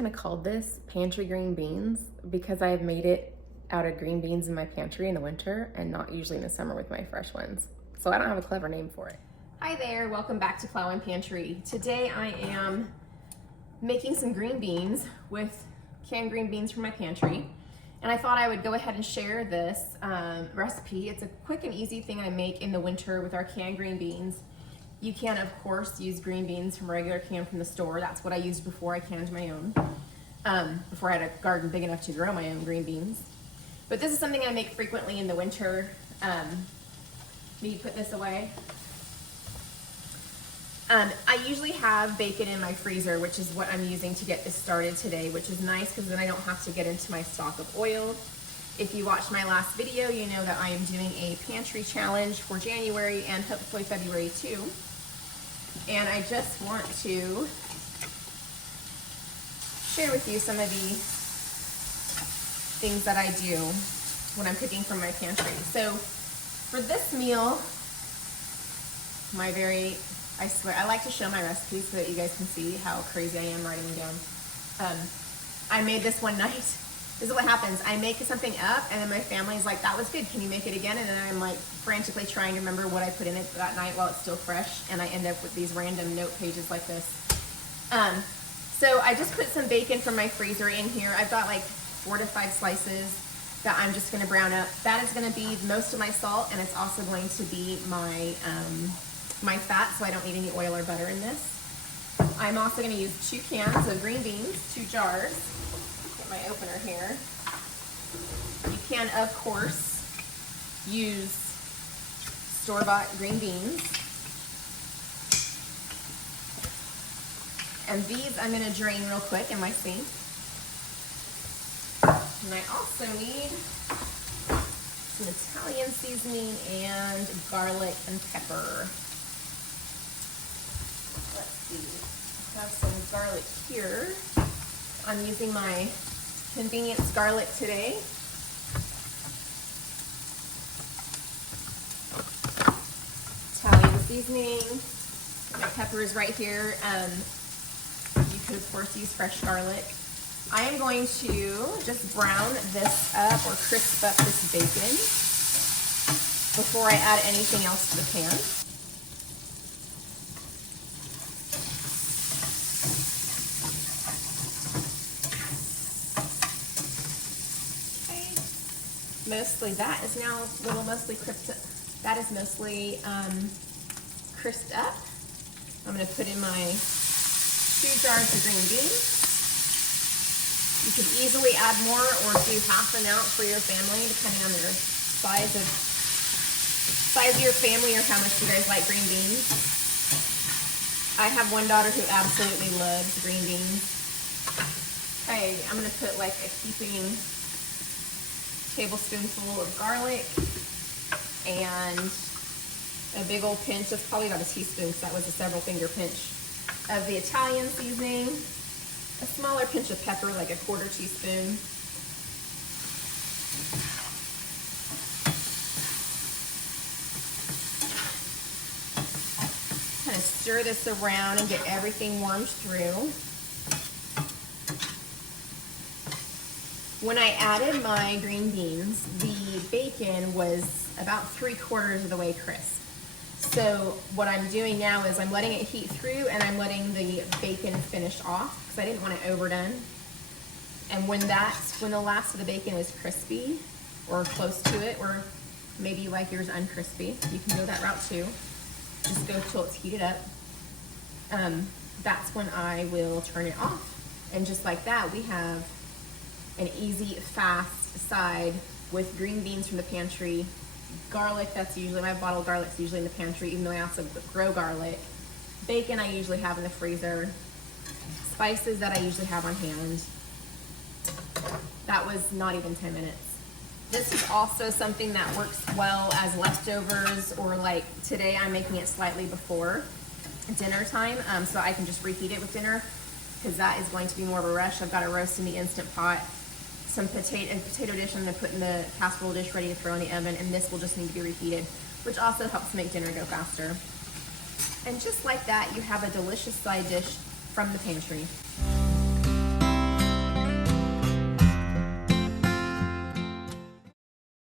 kind of called this pantry green beans because I have made it out of green beans in my pantry in the winter and not usually in the summer with my fresh ones. So I don't have a clever name for it. Hi there, welcome back to Plow and Pantry. Today I am making some green beans with canned green beans from my pantry. And I thought I would go ahead and share this recipe. It's a quick and easy thing I make in the winter with our canned green beans. You can, of course, use green beans from regular can from the store. That's what I used before I canned my own, before I had a garden big enough to grow my own green beans. But this is something I make frequently in the winter. Need to put this away. I usually have bacon in my freezer, which is what I'm using to get this started today, which is nice because then I don't have to get into my stock of oil. If you watched my last video, you know that I am doing a pantry challenge for January and hopefully February too. And I just want to share with you some of the things that I do when I'm cooking from my pantry. So for this meal, I swear, I like to show my recipes so that you guys can see how crazy I am writing them down. I made this one night. This is what happens. I make something up and then my family's like, that was good, can you make it again? And then I'm like frantically trying to remember what I put in it that night while it's still fresh, and I end up with these random note pages like this. So I just put some bacon from my freezer in here. I've got like 4 to 5 slices that I'm just gonna brown up. That is gonna be most of my salt, and it's also going to be my my fat, so I don't need any oil or butter in this. I'm also going to use 2 cans of green beans, 2 jars. Get my opener here. You can, of course, use store-bought green beans. And these I'm going to drain real quick in my sink. And I also need some Italian seasoning and garlic and pepper. I have some garlic here. I'm using my convenience garlic today. Italian seasoning. My pepper is right here. You could, of course, use fresh garlic. I am going to just brown this up or crisp up this bacon before I add anything else to the pan. Mostly that is now mostly crisped. That is mostly crisped up. I'm going to put in my 2 jars of green beans. You could easily add more or do half an ounce for your family, depending on their size of your family or how much you guys like green beans. I have one daughter who absolutely loves green beans. Okay, I'm going to put like a heaping tablespoonful of garlic and a big old pinch, that's probably about a teaspoon because that was a several finger pinch of the Italian seasoning, a smaller pinch of pepper, like a 1/4 teaspoon. Kind of stir this around and get everything warmed through. When I added my green beans, the bacon was about 3/4 of the way crisp. So what I'm doing now is I'm letting it heat through and I'm letting the bacon finish off because I didn't want it overdone. And when the last of the bacon is crispy or close to it, or maybe you like yours uncrispy, you can go that route too. Just go till it's heated up. That's when I will turn it off. And just like that, we have an easy, fast side with green beans from the pantry, garlic, that's usually, my bottled garlic's usually in the pantry, even though I also grow garlic, bacon I usually have in the freezer, spices that I usually have on hand. That was not even 10 minutes. This is also something that works well as leftovers, or like today I'm making it slightly before dinner time, so I can just reheat it with dinner because that is going to be more of a rush. I've got a roast in the Instant Pot, some potato dish I'm going to put in the casserole dish ready to throw in the oven, and this will just need to be reheated, which also helps make dinner go faster. And just like that, you have a delicious side dish from the pantry.